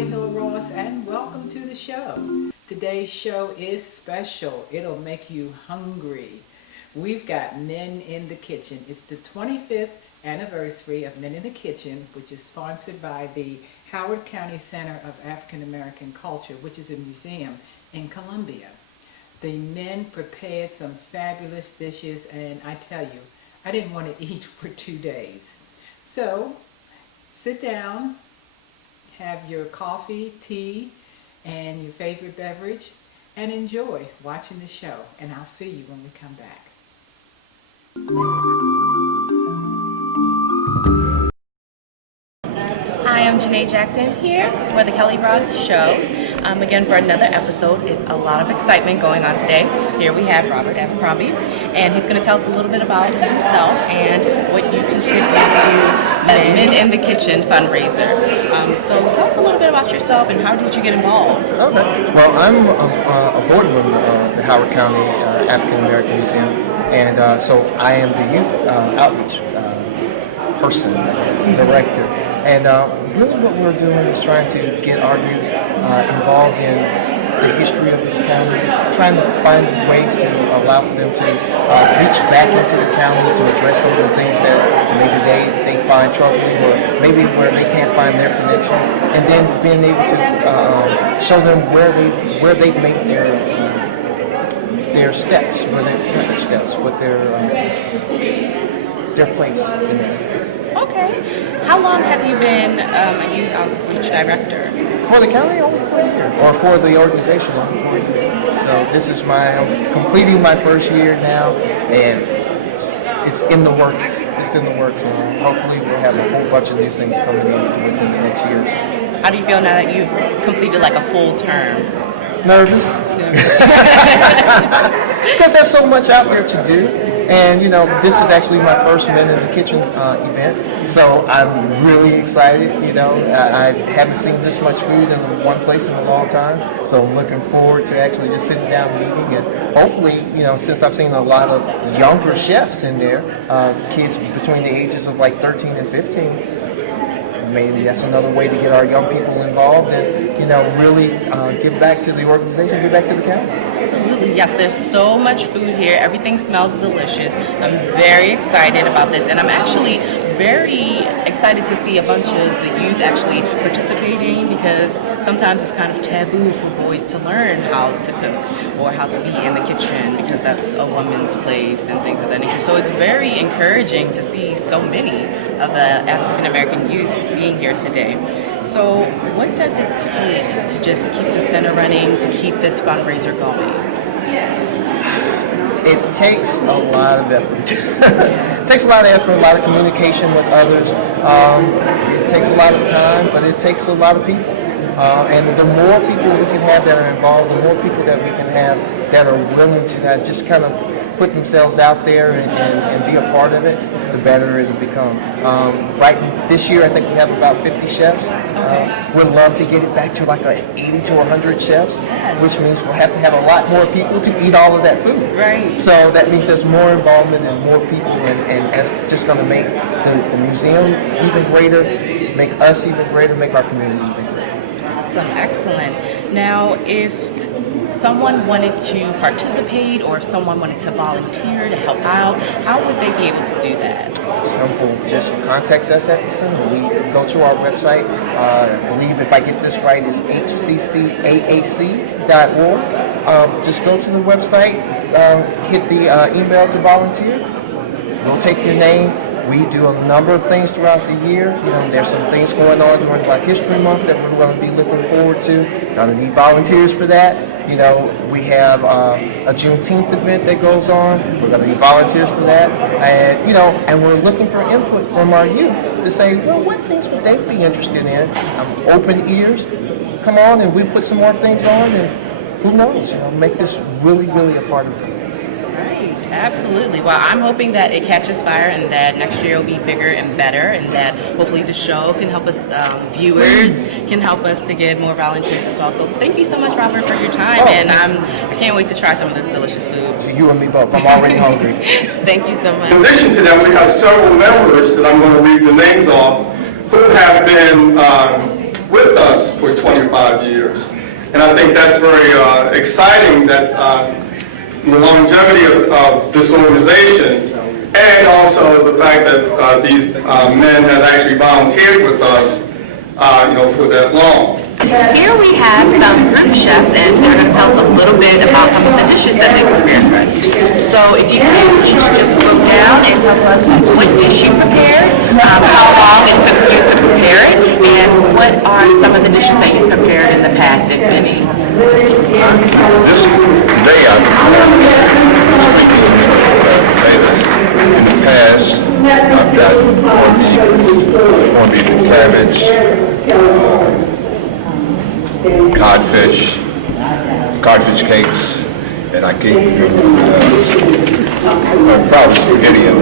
Kelly Hill Ross, and welcome to the show. Today's show is special. It'll make you hungry. We've got Men in the Kitchen. It's the 25th anniversary of Men in the Kitchen, which is sponsored by the Howard County Center of African American Culture, which is a museum in Columbia. The men prepared some fabulous dishes, and I tell you, I didn't want to eat for 2 days. So, sit down, have your coffee, tea, and your favorite beverage, and enjoy watching the show. And I'll see you when we come back. Hi, I'm Janae Jackson here for the Kelly Ross Show. Again, for another episode. It's a lot of excitement going on today. Here we have Robert Alvarado, and he's going to tell us a little bit about himself and what you contribute to the Men in the Kitchen fundraiser. So tell us a little bit about yourself and how did you get involved? Okay. Well, I'm a board member of the Howard County African American Museum, and so I am the youth outreach person, director. And really what we're doing is trying to get our youth involved in the history of this county, trying to find ways to allow for them to reach back into the county to address some of the things that maybe they find troubling, or maybe where they can't find their connection, and then being able to show them where they've made their steps, where they've not their steps, but their place in this. Okay. How long have you been a youth outreach director? For the county, only 4 years, or for the organization, only 4 years. So this is I'm completing my first year now, and it's in the works. It's in the works, and hopefully we'll have a whole bunch of new things coming in within the next years. How do you feel now that you've completed like a full term? Nervous. Because there's so much out there to do. And, this is actually my first Men in the Kitchen event, so I'm really excited. I haven't seen this much food in one place in a long time, so I'm looking forward to actually just sitting down and eating. And hopefully, since I've seen a lot of younger chefs in there, kids between the ages of like 13 and 15, maybe that's another way to get our young people involved and, really give back to the organization, give back to the county. Absolutely, yes. There's so much food here. Everything smells delicious. I'm very excited about this, and I'm actually very excited to see a bunch of the youth actually participating, because sometimes it's kind of taboo for boys to learn how to cook or how to be in the kitchen, because that's a woman's place and things of that nature. So it's very encouraging to see so many of the African American youth being here today. So what does it take to just keep the center running, to keep this fundraiser going? It takes a lot of effort. It takes a lot of effort, a lot of communication with others. It takes a lot of time, but it takes a lot of people. And the more people we can have that are involved, the more people that we can have that are willing to just kind of put themselves out there and be a part of it, the better it'll become. Right this year, I think we have about 50 chefs. We'd love to get it back to like 80 to 100 chefs, which means we'll have to have a lot more people to eat all of that food. Right. So that means there's more involvement and more people, and that's just going to make the museum even greater, make us even greater, make our community even greater. Awesome, excellent. Now, if someone wanted to participate, or if someone wanted to volunteer to help out, how would they be able to do that? Simple. Just contact us at the center. We go to our website. I believe, if I get this right, it's hccaac.org. Just go to the website, hit the email to volunteer. We'll take your name. We do a number of things throughout the year. There's some things going on during Black History Month that we're going to be looking forward to. Going to need volunteers for that. We have a Juneteenth event that goes on. We're going to need volunteers for that. And, and we're looking for input from our youth to say, well, what things would they be interested in? Open ears. Come on, and we put some more things on, and who knows, make this really, really a part of it. Absolutely. Well, I'm hoping that it catches fire and that next year will be bigger and better, and that hopefully the show can help us, viewers can help us to get more volunteers as well. So thank you so much, Robert, for your time, and I can't wait to try some of this delicious food. You and me both. I'm already hungry. Thank you so much. In addition to that, we have several members that I'm going to read the names of who have been with us for 25 years. And I think that's very exciting, that the longevity of this organization, and also the fact that these men have actually volunteered with us, for that long. Here we have some group chefs, and they're going to tell us a little bit about some of the dishes that they prepared for us. So if you can each just go down and tell us what dish you prepared, how long it took you to prepare it, and what are some of the dishes that you prepared in the past, if any. Today I in the past I've got corned beef and cabbage, codfish cakes, and I cake probably spaghetti and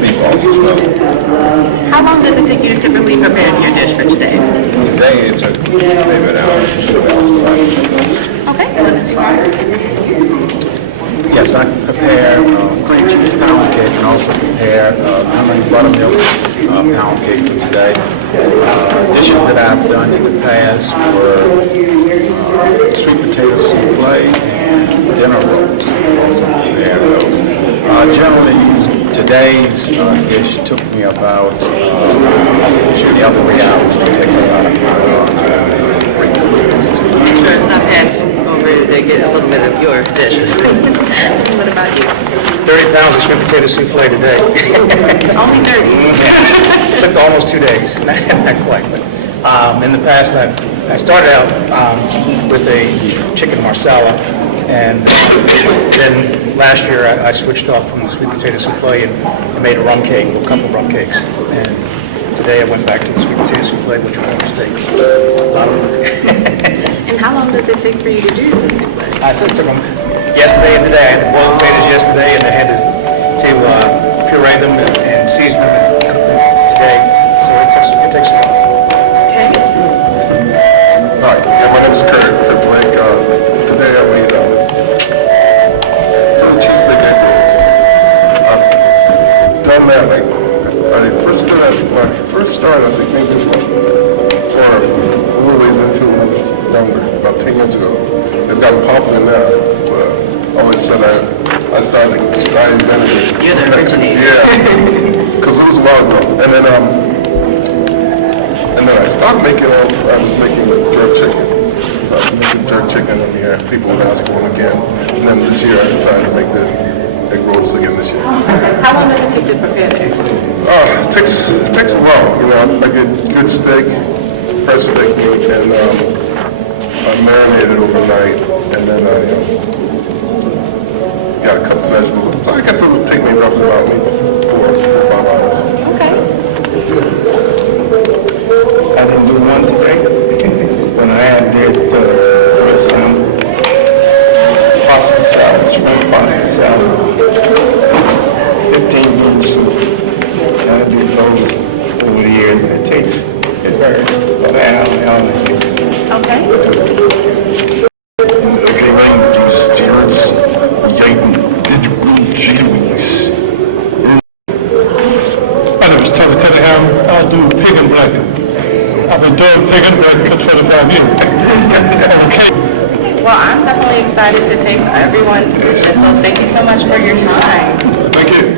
meatballs as well. How long does it take you to typically prepare your dish for today? Today it took maybe an hour, 2 hours. Okay, and the 2 hours. Yes, I prepare cream cheese pound cake and also prepare lemon buttermilk pound cake for today. Dishes that I've done in the past were sweet potato souffle and dinner rolls. Also prepared those. Generally, today's dish took me about 3 hours. It takes about an hour. Make sure it's not passed over to get a little bit of your dishes. What about you? 30 pounds of sweet potato souffle today. Only 30. It took almost 2 days, not quite. But in the past, I started out with a chicken marsala, and then last year I switched off from the sweet potato souffle and made a rum cake, a couple rum cakes. And today I went back to the sweet potato souffle, which was a mistake. A lot of work. And how long does it take for you to do the souffle? I took them yesterday and today. I had to boil the potatoes yesterday, and I had to puree them and season them and cook them today. So it takes a while. Okay. Hi, my name is Kurt Blake. Today I made cheese steak egg rolls. I've done that when I first started, I think maybe or a little ways into younger, about 10 years ago. They've gotten popular now, but I always said I invented it. You're the originator. Yeah, because it was a while ago. And then I stopped making I was making jerk chicken. So I was making jerk chicken every year. People would ask for them again. And then this year I decided to make the egg rolls again this year. How long does it take to prepare the egg rolls? It takes a while. I get good steak, fresh steak meat, and I marinate it overnight, and then I cut the vegetables. I guess it would take me roughly about maybe 4 or 5 hours. Okay. I didn't do one today, but I did some pasta salad, shrimp pasta salad, 15 minutes. I did those over the years, and it takes about an hour. Okay. My name is Tony Cunningham. I do pig and blanket. I've been doing pig and blanket for 25 years. Well, I'm definitely excited to taste everyone's dishes, so thank you so much for your time. Thank you.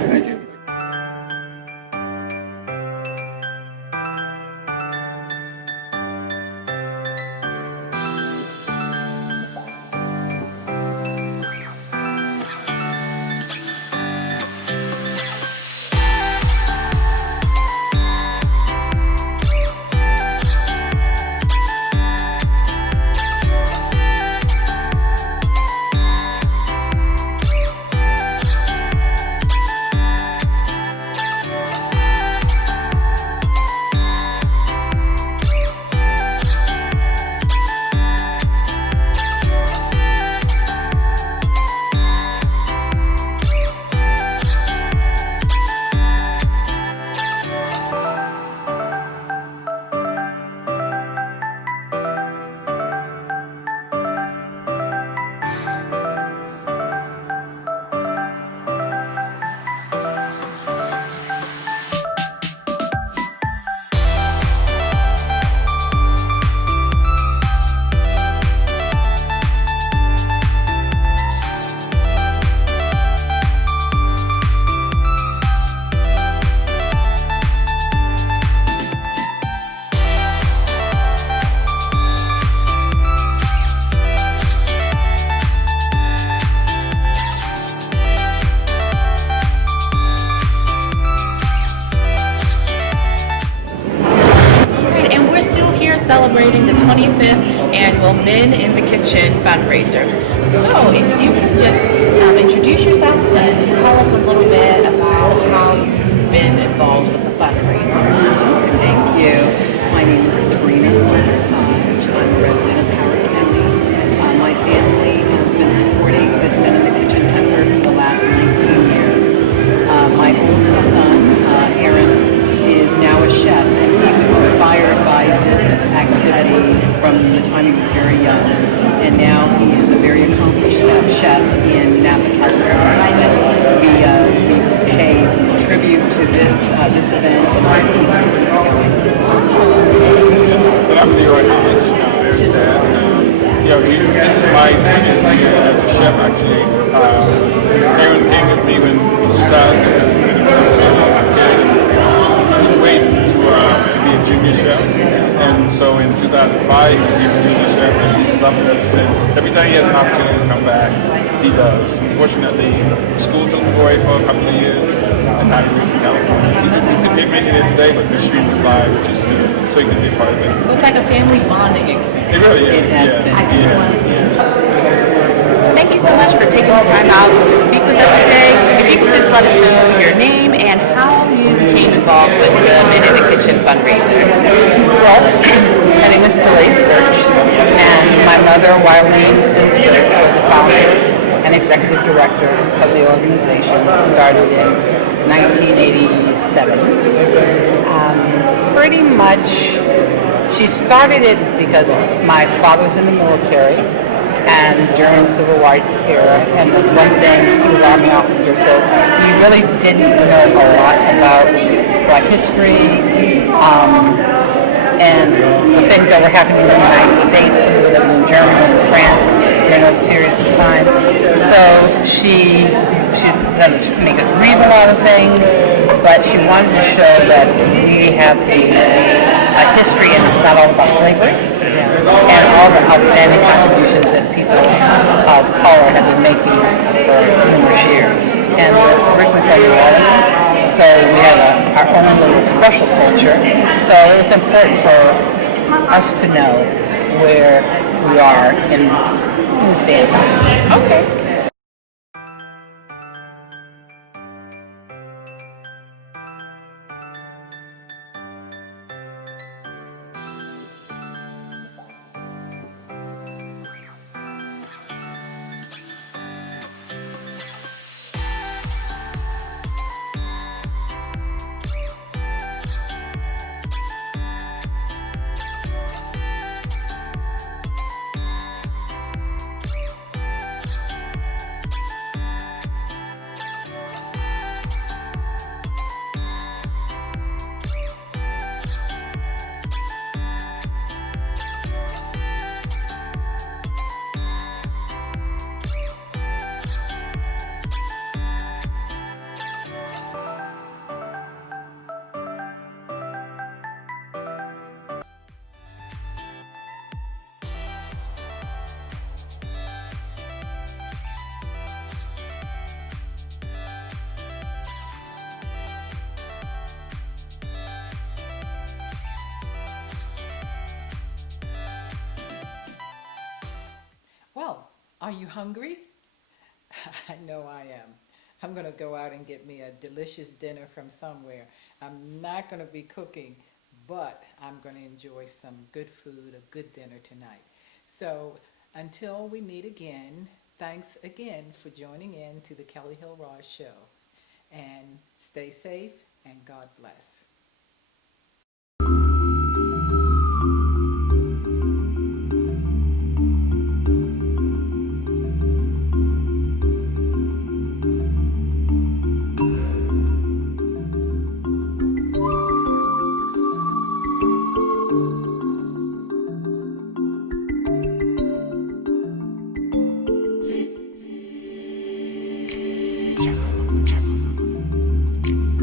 celebrating the 25th annual Men in the Kitchen fundraiser. So if you can just introduce yourselves and tell us a little bit about how you've been involved with the fundraiser. Thank you. My name is Sabrina Saunders Hodge. I'm a resident of Howard County. My family has been supporting this Men in the Kitchen effort for the last 19 years. My oldest son, Aaron, is now a chef, and he was inspired by this activity from the time he was very young, and now he is a very accomplished chef in Napa, California. We pay tribute to this event, and I think we keep it going. But I'm Leroy Collins. There's that. This is my 20th year as a chef, actually. Aaron came with me when he started waiting to be a junior chef. And so in 2005, he became a junior chef, and he's loved it ever since. Every time he has an opportunity to come back, he does. Unfortunately, school took him away for a couple of years, and now he's in California. He could make it today, but the stream is live, which is good, so he can be a part of it. So it's like a family bonding experience. It really is. It has been. Thank you so much for taking the time out to speak with us today. If you could just let us know your name and how you became involved with the Men in the Kitchen fundraiser. Well, my name is Delise Birch, and my mother, Wileen Sims Birch, was the founder and executive director of the organization. Started in 1987. Pretty much, she started it because my father was in the military, and during the Civil Rights era, and this one thing, he was an Army officer, so he really didn't know a lot about Black history, and the things that were happening in the United States, and living in Germany and France during those periods of time. So she let us make us read a lot of things, but she wanted to show that we have a history, and it's not all about slavery, and all the outstanding contributions that people of color have been making for numerous years. And we're originally from New Orleans, so we have our own little special culture. So it was important for us to know where we are in this day and time. Okay. Well, are you hungry? I know I am. I'm going to go out and get me a delicious dinner from somewhere. I'm not going to be cooking, but I'm going to enjoy some good food, a good dinner tonight. So until we meet again, thanks again for joining in to the Kelly Hill Ross Show. And stay safe and God bless.